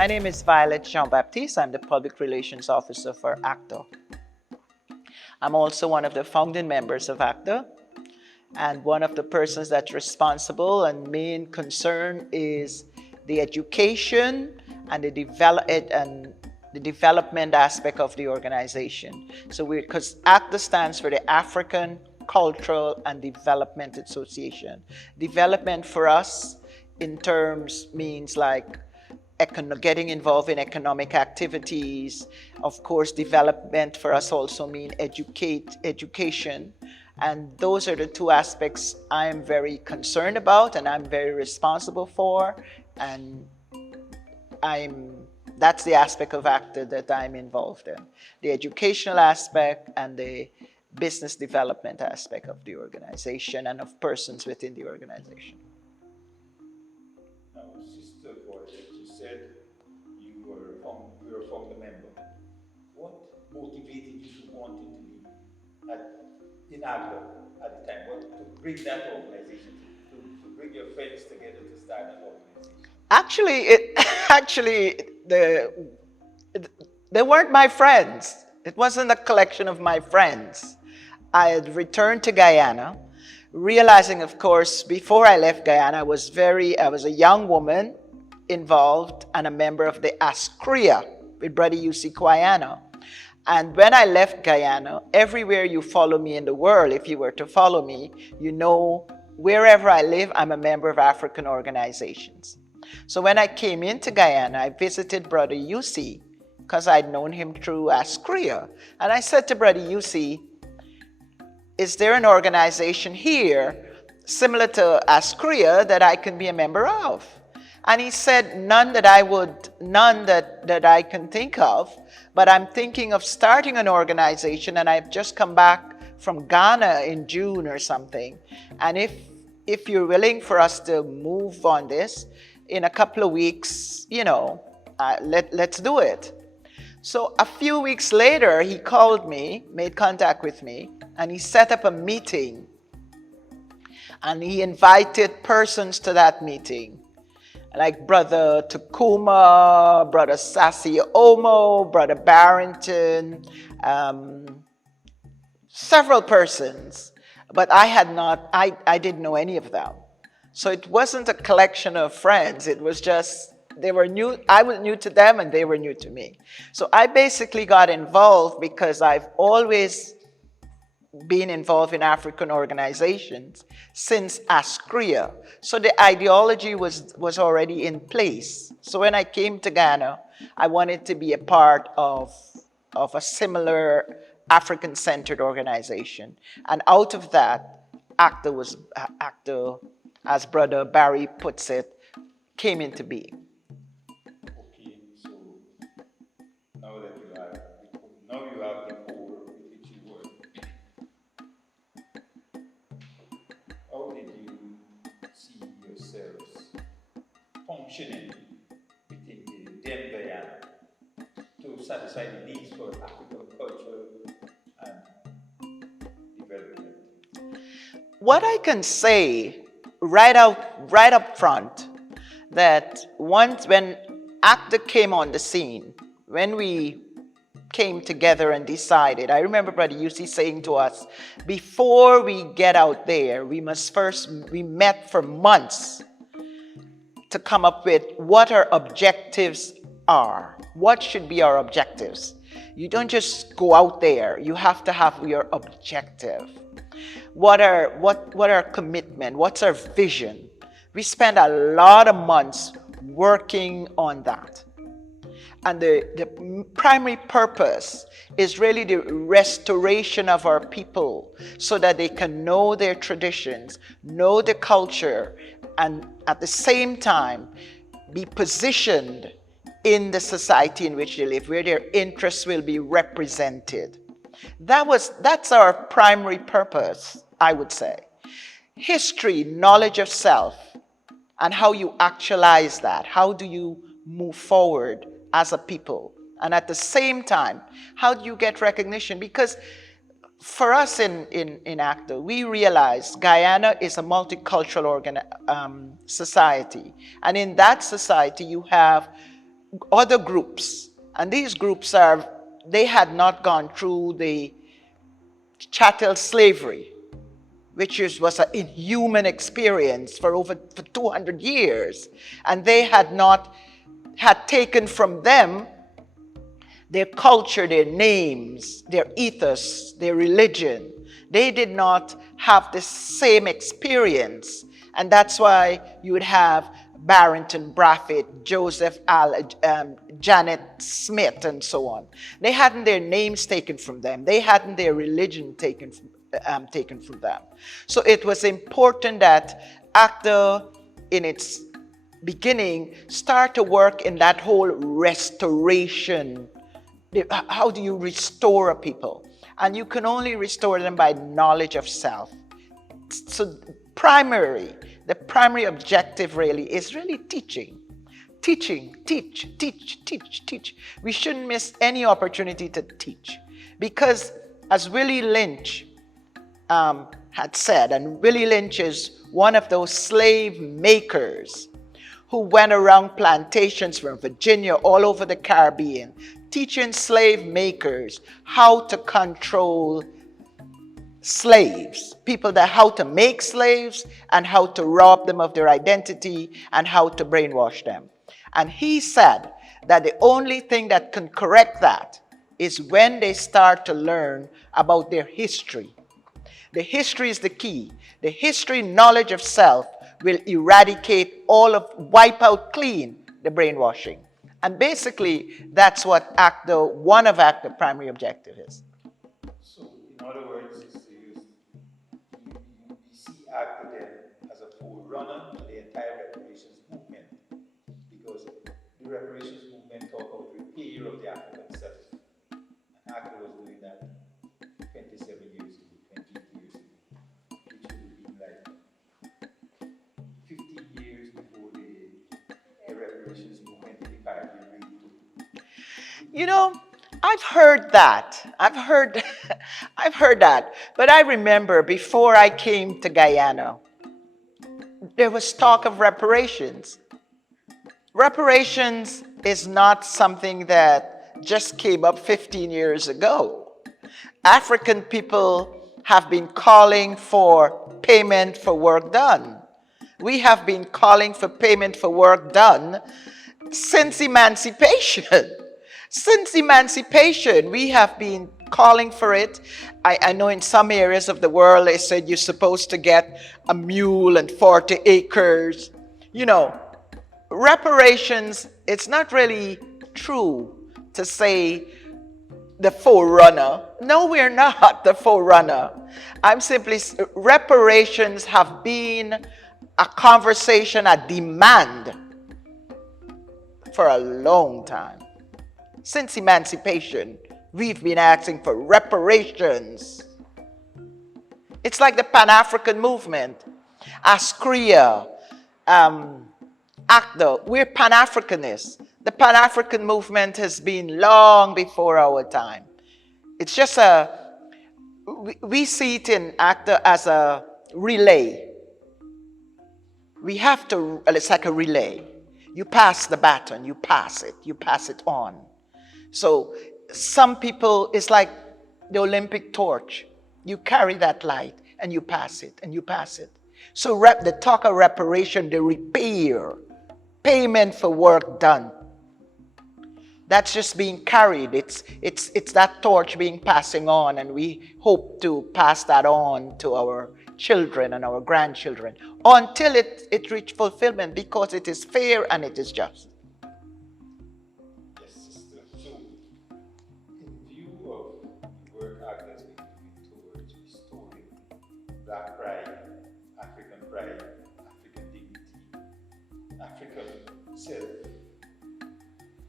My name is Violet Jean-Baptiste. I'm the Public Relations Officer for ACDA. I'm also one of the founding members of ACDA, and one of the persons that's responsible and main concern is the education and the development aspect of the organization. So because ACDA stands for the African Cultural and Development Association. Development for us in terms means like getting involved in economic activities. Of course, development for us also means education. And those are the two aspects I'm very concerned about and I'm very responsible for. And that's the aspect of ACDA that I'm involved in. The educational aspect and the business development aspect of the organization and of persons within the organization. Now, Sister Violet, you said you were a founder member. What motivated you to wanting to be in ACDA at the time? What to bring that organization, to bring your friends together to start an organization? Actually, they weren't my friends. It wasn't a collection of my friends. I had returned to Guyana, realizing, of course, before I left Guyana, I was a young woman involved and a member of the ACDA with Brother UC Kwayana. And when I left Guyana, everywhere you follow me in the world, if you were to follow me, you know, wherever I live, I'm a member of African organizations. So when I came into Guyana, I visited Brother UC because I'd known him through ACDA. And I said to Brother UC, is there an organization here similar to ACDA that I can be a member of? And he said, none that I can think of, but I'm thinking of starting an organization, and I've just come back from Ghana in June or something. And if you're willing for us to move on this in a couple of weeks, you know, let's do it. So a few weeks later, he called me, made contact with me, and he set up a meeting. And he invited persons to that meeting, like Brother Takuma, Brother Sassi Omo, Brother Barrington, several persons. But I didn't know any of them. So it wasn't a collection of friends. It was just, they were new, I was new to them and they were new to me. So I basically got involved because I've always been involved in African organizations since ACDA. So the ideology was already in place. So when I came to Ghana, I wanted to be a part of a similar African-centered organization. And out of that, ACDA, as Brother Barry puts it, came into being. Okay, so now you have the core with which you work. How did you see yourselves functioning within the Guyana to satisfy the needs for African culture and development? What I can say right up front, that when ACDA came on the scene, when we came together and decided, I remember Brother UC saying to us, before we get out there, we met for months to come up with what our objectives are. What should be our objectives? You don't just go out there, you have to have your objective. What our commitment? What's our vision? We spent a lot of months working on that. And the primary purpose is really the restoration of our people so that they can know their traditions, know the culture, and at the same time be positioned in the society in which they live, where their interests will be represented. That's our primary purpose, I would say. History, knowledge of self, and how you actualize that. How do you move forward as a people? And at the same time, how do you get recognition? Because for us in ACDA, we realize Guyana is a multicultural society. And in that society, you have other groups, and these groups they had not gone through the chattel slavery, which was an inhuman experience for 200 years, and they had not had taken from them their culture, their names, their ethos, their religion. They did not have the same experience. And that's why you would have Barrington Braffett, Janet Smith, and so on. They hadn't their names taken from them. They hadn't their religion taken from them. So it was important that ACDA, in its beginning, start to work in that whole restoration. How do you restore a people? And you can only restore them by knowledge of self. So the primary objective really is really teaching. Teaching, teach. We shouldn't miss any opportunity to teach. Because as Willie Lynch had said, and Willie Lynch is one of those slave makers who went around plantations from Virginia all over the Caribbean, teaching slave makers how to control slaves, how to make slaves and how to rob them of their identity and how to brainwash them. And he said that the only thing that can correct that is when they start to learn about their history. The history is the key. The history knowledge of self will wipe out clean the brainwashing. And basically, that's what one of ACDA's primary objective is. So, in other words, you see ACDA then as a forerunner to the entire reparations movement, because the reparations movement talk about repair of the African self. And ACDA was doing that 27 years ago, 28 years ago, which would have been like 15 years before the reparations movement in the Caribbean really took. You know, I've heard that. I've heard that. But I remember before I came to Guyana, there was talk of reparations. Reparations is not something that just came up 15 years ago. African people have been calling for payment for work done. We have been calling for payment for work done since emancipation. Since emancipation, we have been calling for it. I know in some areas of the world, they said you're supposed to get a mule and 40 acres. You know, reparations, it's not really true to say the forerunner. No, we're not the forerunner. Reparations have been a conversation, a demand for a long time. Since emancipation, we've been asking for reparations. It's like the Pan-African movement, ASCREA, ACDA. We're Pan-Africanists. The Pan-African movement has been long before our time. It's just we see it in ACDA as a relay. It's like a relay. You pass the baton, you pass it on. So some people, it's like the Olympic torch. You carry that light and you pass it and you pass it. So the talk of reparation, the repair, payment for work done, that's just being carried. It's that torch being passing on, and we hope to pass that on to our children and our grandchildren until it reaches fulfillment, because it is fair and it is just. Yes, sister. So, in view of the work ACDA has been doing towards restoring Black pride, African dignity, African self,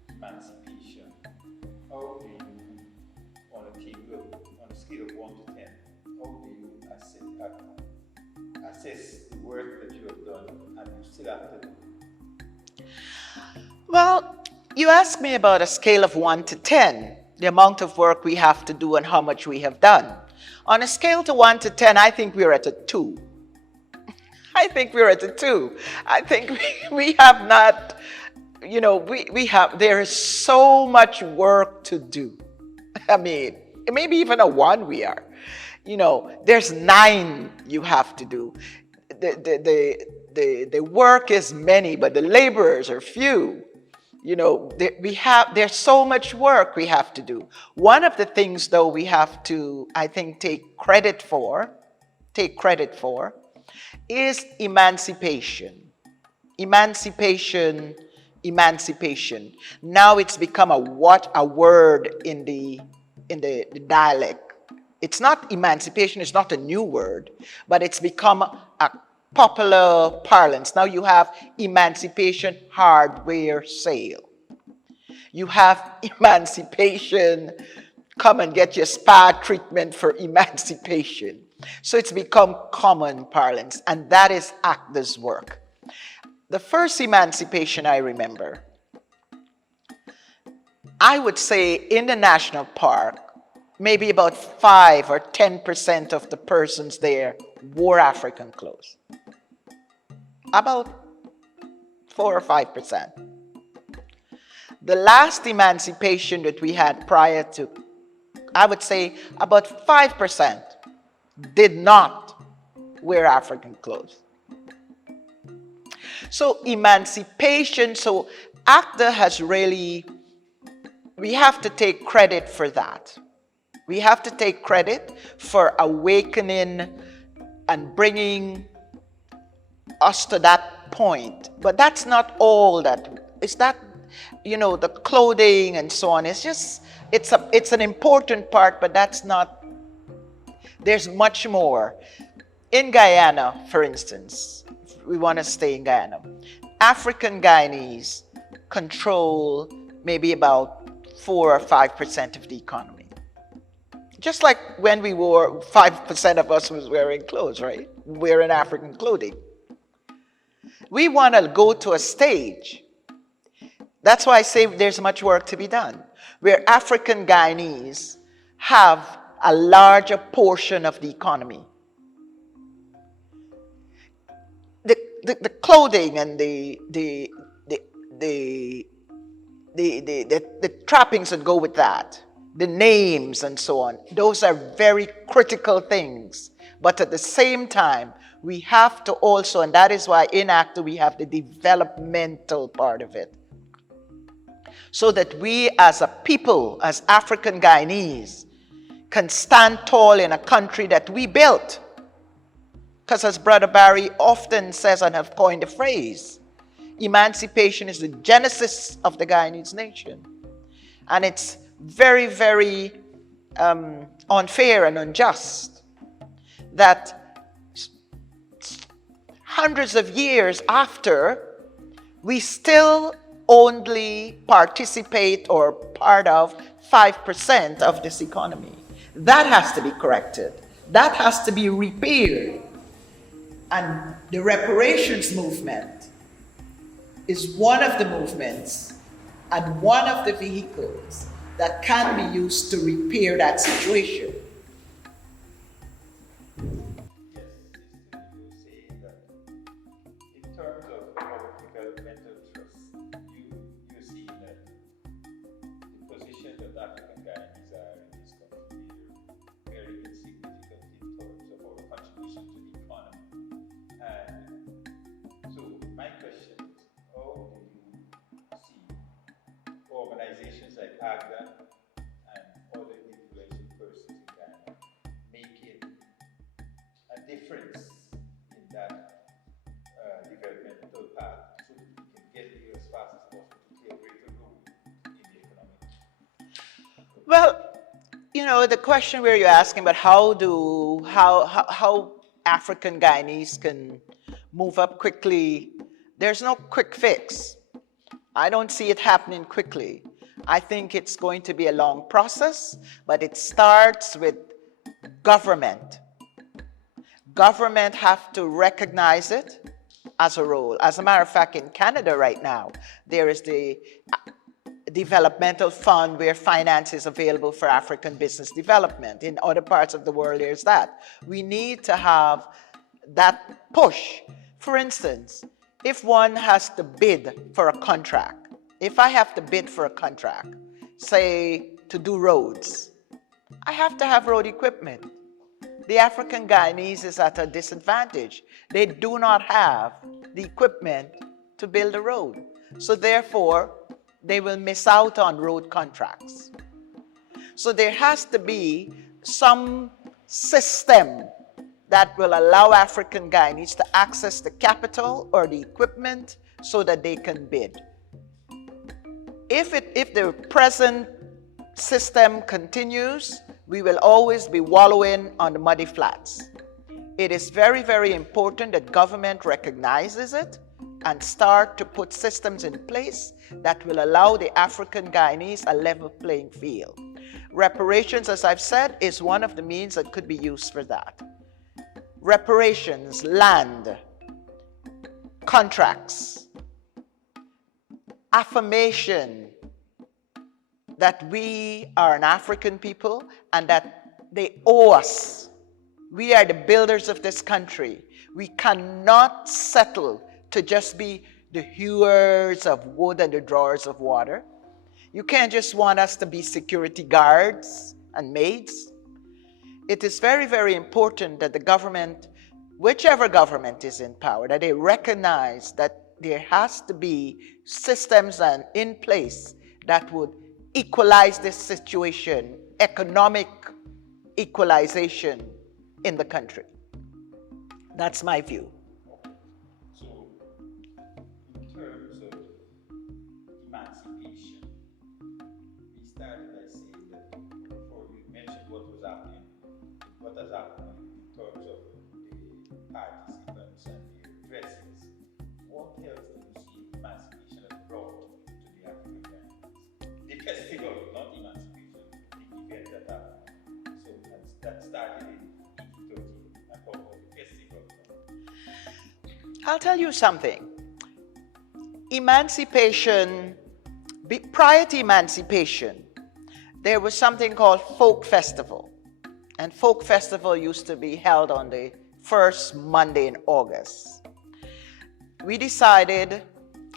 emancipation, how do you, on a scale of 1 to 10, how do you assess the work that you have done and you still have to do? Well, you asked me about a scale of 1 to 10, the amount of work we have to do and how much we have done. On a scale to 1 to 10, I think we're at a 2. I think we're at a 2. I think we have not there is so much work to do. I mean, maybe even a one we are. There's nine you have to do. The work is many, but the laborers are few. There's so much work we have to do. One of the things, though, we have to, I think, take credit for, is emancipation. Emancipation, emancipation. Now it's become a word in the dialect. It's not emancipation, it's not a new word, but it's become a popular parlance. Now you have emancipation hardware sale. You have emancipation, come and get your spa treatment for emancipation. So it's become common parlance, and that is ACDA's work. The first emancipation I remember, I would say in the national park, maybe about 5 or 10% of the persons there wore African clothes. About 4 or 5%. The last emancipation that we had prior to, I would say about 5% did not wear African clothes. So emancipation, so ACDA has really, we have to take credit for that. We have to take credit for awakening and bringing us to that point. But that's not all that, it's that, the clothing and so on. It's an important part, but that's not, there's much more. In Guyana, for instance, if we want to stay in Guyana, African Guyanese control maybe about 4 or 5% of the economy. Just like when we wore, 5% of us was wearing clothes, right? Wearing African clothing. We want to go to a stage. That's why I say there's much work to be done, where African Guyanese have a larger portion of the economy. The clothing and the trappings that go with that, the names and so on, those are very critical things. But at the same time, we have to also, and that is why in ACDA we have the developmental part of it, so that we as a people, as African Guyanese, can stand tall in a country that we built. Because as Brother Barry often says, and have coined the phrase, emancipation is the genesis of the Guyanese nation. And it's very, very unfair and unjust that hundreds of years after, we still only participate or part of 5% of this economy. That has to be corrected. That has to be repaired. And the reparations movement is one of the movements and one of the vehicles that can be used to repair that situation. Yes, you say that in terms of our developmental trust, you see that the position that African Guyanese are in this country are very insignificant in terms of our contribution to the economy. And so my question is, how do you see organizations like ACDA and other influential persons in Ghana making a difference in that developmental path so that we can get there as fast as possible to play a greater role in the economic? Well, the question where you're asking about how African Guyanese can move up quickly, there's no quick fix. I don't see it happening quickly. I think it's going to be a long process, but it starts with government. Government have to recognize it as a role. As a matter of fact, in Canada right now, there is the developmental fund where finance is available for African business development. In other parts of the world, there's that. We need to have that push. For instance, if one has to bid for a contract, if I have to bid for a contract, say to do roads, I have to have road equipment. The African Guyanese is at a disadvantage. They do not have the equipment to build a road. So therefore, they will miss out on road contracts. So there has to be some system that will allow African Guyanese to access the capital or the equipment so that they can bid. If the present system continues, we will always be wallowing on the muddy flats. It is very, very important that government recognizes it and start to put systems in place that will allow the African Guyanese a level playing field. Reparations, as I've said, is one of the means that could be used for that. Reparations, land, contracts, affirmation that we are an African people and that they owe us. We are the builders of this country. We cannot settle to just be the hewers of wood and the drawers of water. You can't just want us to be security guards and maids. It is very, very important that the government, whichever government is in power, that they recognize that there has to be systems in place that would equalize this situation, economic equalization in the country. That's my view. So, in terms of emancipation, we started by saying that before we mentioned what was happening, what has happened in terms of the participants and the addresses. What else do you see emancipation has brought to the African Guyanese? The festival, not emancipation, the event that happened. So that started in 1813. I talk about the festival. I'll tell you something. Emancipation, prior to emancipation, there was something called folk festival. And folk festival used to be held on the first Monday in August. We decided,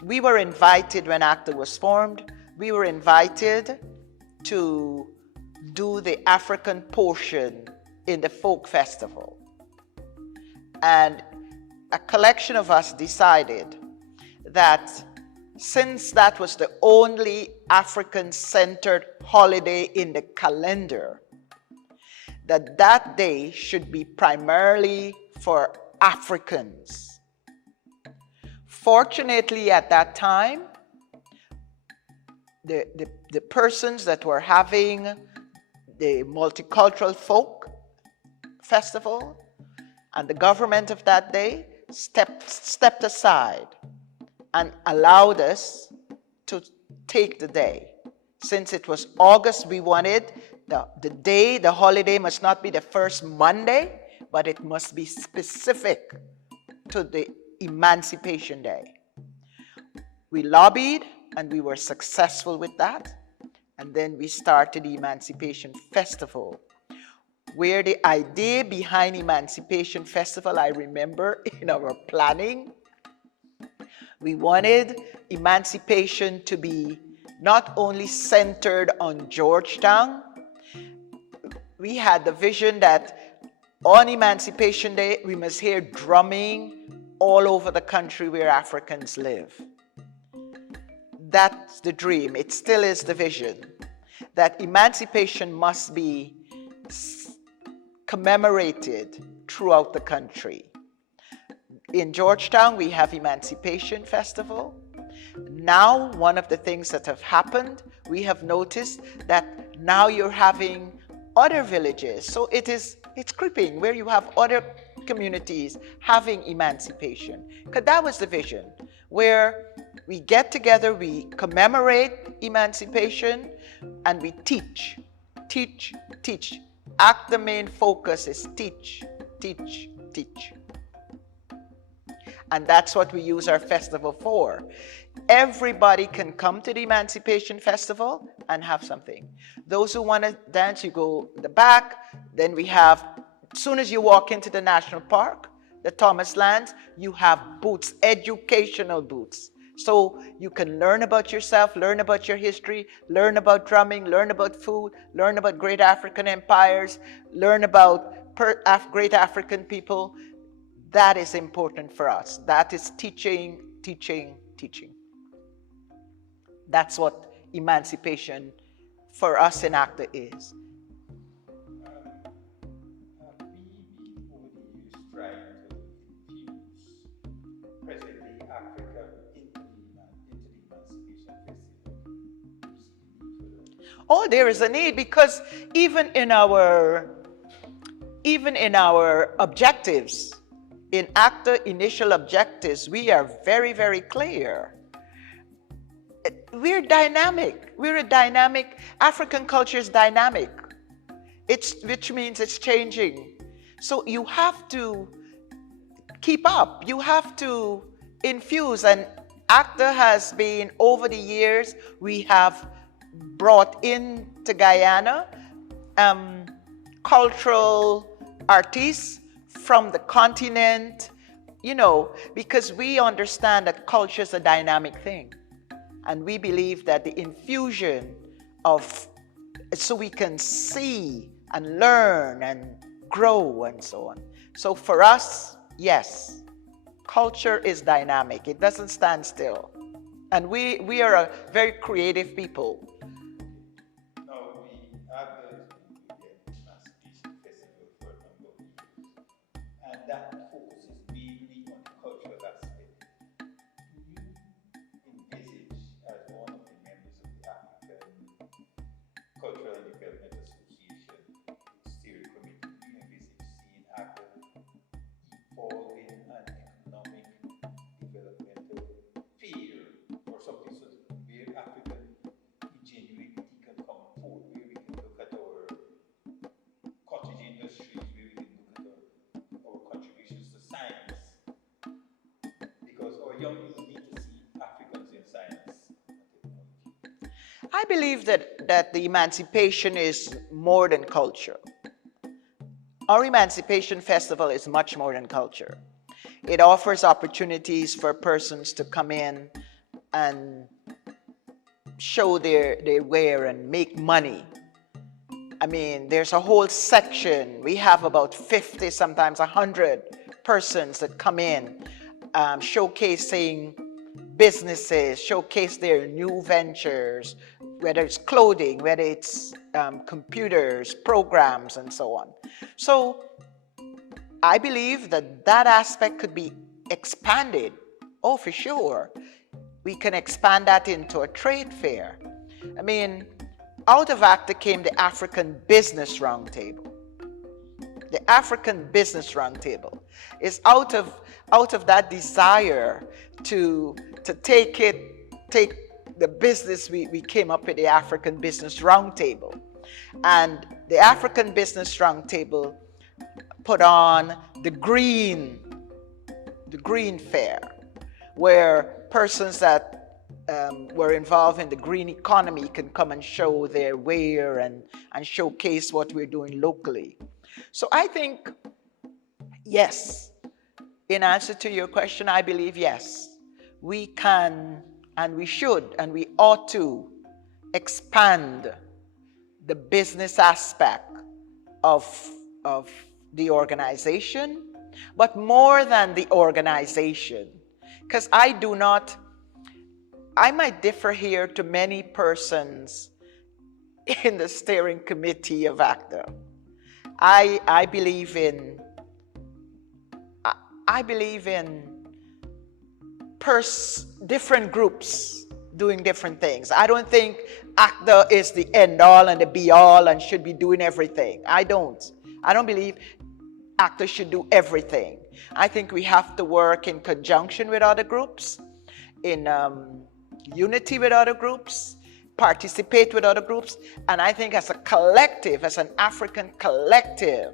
we were invited when ACDA was formed, we were invited to do the African portion in the folk festival. And a collection of us decided that since that was the only African-centered holiday in the calendar, that day should be primarily for Africans. Fortunately, at that time, the persons that were having the multicultural folk festival and the government of that day stepped aside and allowed us to take the day. Since it was August, we wanted the holiday must not be the first Monday, but it must be specific to the Emancipation Day. We lobbied and we were successful with that. And then we started the Emancipation Festival, where the idea behind Emancipation Festival, I remember in our planning, we wanted emancipation to be not only centered on Georgetown. We had the vision that on Emancipation Day, we must hear drumming all over the country where Africans live. That's the dream. It still is the vision, that emancipation must be commemorated throughout the country. In Georgetown, we have Emancipation Festival. Now, one of the things that have happened, we have noticed that now you're having other villages. So it's creeping where you have other communities having emancipation. Because that was the vision, where we get together, we commemorate emancipation, and we teach. The main focus is teach. And that's what we use our festival for. Everybody can come to the Emancipation Festival and have something. Those who want to dance, you go in the back. Then we have, as soon as you walk into the national park, the Thomas Lands, you have booths, educational booths. So you can learn about yourself, learn about your history, learn about drumming, learn about food, learn about great African empires, learn about great African people. That is important for us. That is teaching, teaching, teaching. That's what emancipation for us in ACTA is. Have we been over the years trying to infuse present-day Africa into the Emancipation Festival? Do you see the need for that? Oh, there is a need, because even in our objectives, in ACTA initial objectives, we are very, very clear. We're dynamic. We're a dynamic, African culture is dynamic. Which means it's changing. So you have to keep up. You have to infuse. And ACTA has been, over the years, we have brought into Guyana cultural artists from the continent, because we understand that culture is a dynamic thing. And we believe that the infusion of, so we can see and learn and grow and so on. So for us, yes, culture is dynamic. It doesn't stand still. And we are a very creative people. Now, we have the Emancipation Festival for a number of years, and that focuses mainly on the cultural aspect. Do you envisage, as one of the members of the African Cultural and Development Association Steering Committee, do you envisage seeing ACTA evolving an economic developmental fair or something so where African ingenuity can come forward, where we can look at our cottage industries, where we can look at our contributions to science, because our young people need to see Africans in science and technology. I believe that the emancipation is more than culture. Our Emancipation Festival is much more than culture. It offers opportunities for persons to come in and show their wares and make money. I mean, there's a whole section. We have about 50, sometimes 100 persons that come in, showcasing businesses, showcase their new ventures, whether it's clothing, whether it's computers, programs, and so on. So I believe that aspect could be expanded. Oh, for sure. We can expand that into a trade fair. I mean, out of ACTA came the African Business Roundtable. The African Business Roundtable is out of that desire to take the business, we came up with the African Business Roundtable. And the African Business Roundtable put on the Green Fair, where persons that were involved in the green economy can come and show their ware and showcase what we're doing locally. So I think, yes, in answer to your question, I believe yes, we can and we should and we ought to expand the business aspect of the organization, but more than the organization, because I might differ here to many persons in the steering committee of ACTA. I believe in different groups doing different things. I don't think ACTA is the end all and the be all and should be doing everything. I don't believe ACTA should do everything. I think we have to work in conjunction with other groups, in unity with other groups, participate with other groups, and I think as a collective, as an African collective,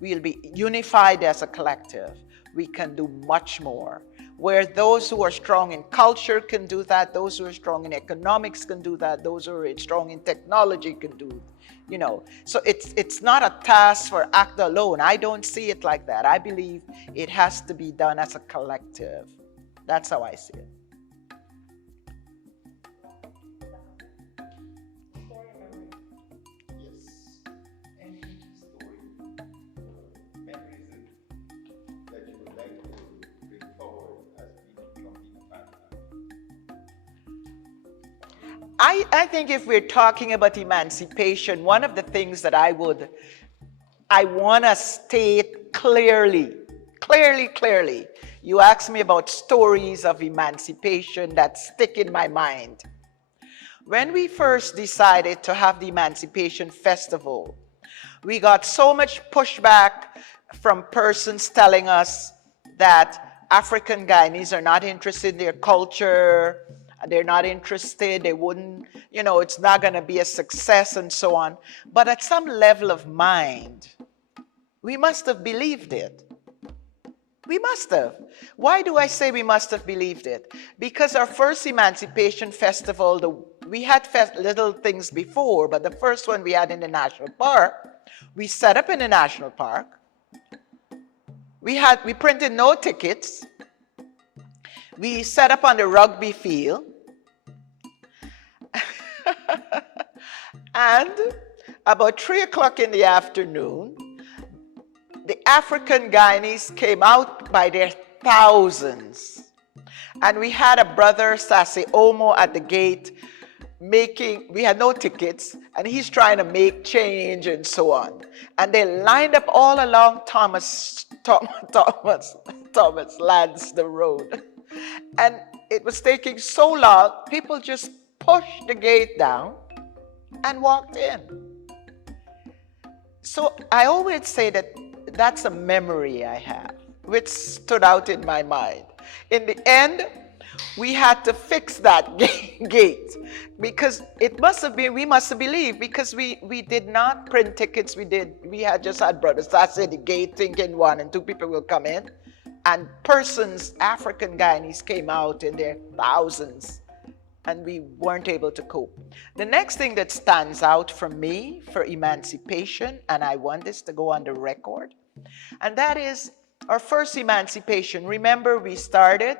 we'll be unified as a collective. We can do much more. Where those who are strong in culture can do that, those who are strong in economics can do that, those who are strong in technology can do it. So it's not a task for ACTA alone. I don't see it like that. I believe it has to be done as a collective. That's how I see it. I think if we're talking about emancipation, one of the things that I want to state clearly, clearly. You asked me about stories of emancipation that stick in my mind. When we first decided to have the Emancipation Festival, we got so much pushback from persons telling us that African Guyanese are not interested in their culture, they're not interested, they wouldn't, it's not going to be a success and so on. But at some level of mind, we must have believed it. We must have. Why do I say we must have believed it? Because our first Emancipation Festival, we had little things before, but the first one we had in the National Park, we set up in the National Park. We printed no tickets. We set up on the rugby field. And about 3 o'clock in the afternoon, the African Guyanese came out by their thousands. And we had a brother, Sase Omo, at the gate we had no tickets, and he's trying to make change and so on. And they lined up all along Thomas Lance, the road. And it was taking so long, people just pushed the gate down and walked in. So I always say that that's a memory I have, which stood out in my mind. In the end, we had to fix that gate because we must have believed, because we did not print tickets. We had just had brothers that's at the gate thinking 1 and 2 people will come in, and African Guyanese came out in their thousands, and we weren't able to cope. The next thing that stands out for me for emancipation, and I want this to go on the record, and that is our first emancipation. Remember, we started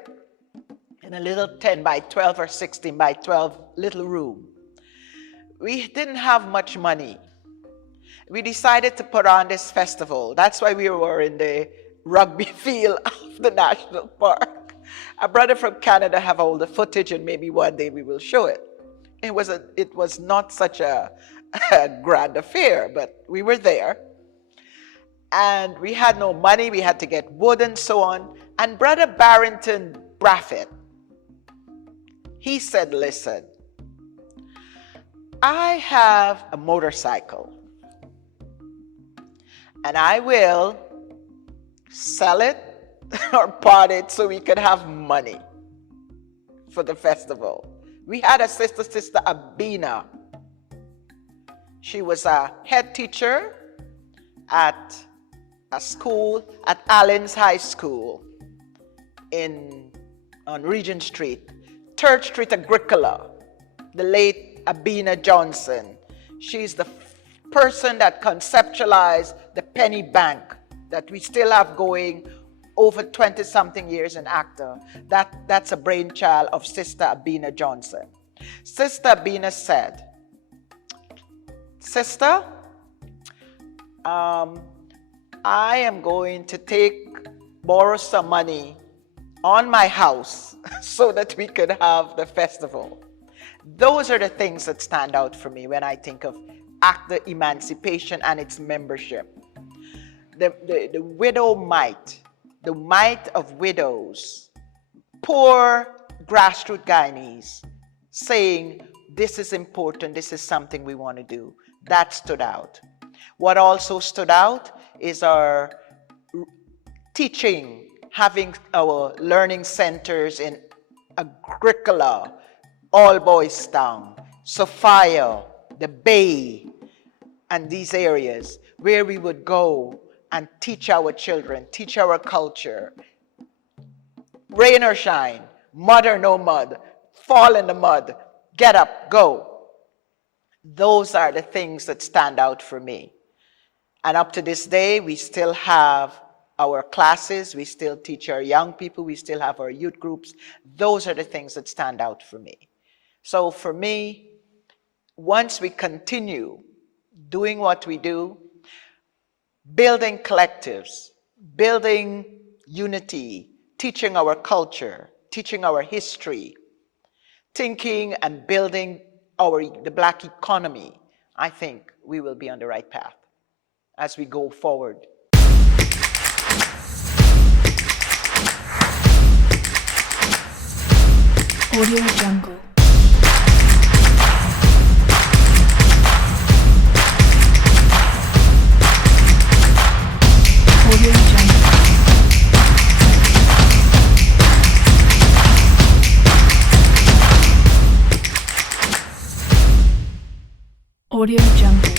in a little 10 by 12 or 16 by 12 little room. We didn't have much money. We decided to put on this festival. That's why we were in the rugby field of the National Park. A brother from Canada have all the footage, and maybe one day we will show it. It was not such a grand affair, but we were there. And we had no money. We had to get wood and so on. And Brother Barrington Braffett, he said, listen, I have a motorcycle, and I will sell it or part it so we could have money for the festival. We had a sister Abina. She was a head teacher at a school at Allen's High School on Regent Street, 3rd Street Agricola, the late Abina Johnson. She's the person that conceptualized the penny bank that we still have going over 20-something years in ACDA. That's a brainchild of Sister Abina Johnson. Sister Abina said, Sister, I am going to borrow some money on my house so that we could have the festival. Those are the things that stand out for me when I think of ACDA emancipation and its membership. The widow might, the might of widows, poor grassroots Guyanese, saying this is important, this is something we want to do. That stood out. What also stood out is our teaching, having our learning centers in Agricola, All Boys Town, Sophia, the Bay, and these areas where we would go and teach our children, teach our culture. Rain or shine, mud or no mud, fall in the mud, get up, go. Those are the things that stand out for me. And up to this day, we still have our classes, we still teach our young people, we still have our youth groups. Those are the things that stand out for me. So for me, once we continue doing what we do, building collectives, building unity, teaching our culture, teaching our history, thinking and building the black economy, I think we will be on the right path as we go forward. Audio Jungle. Audio Jungle. Audio Jungle.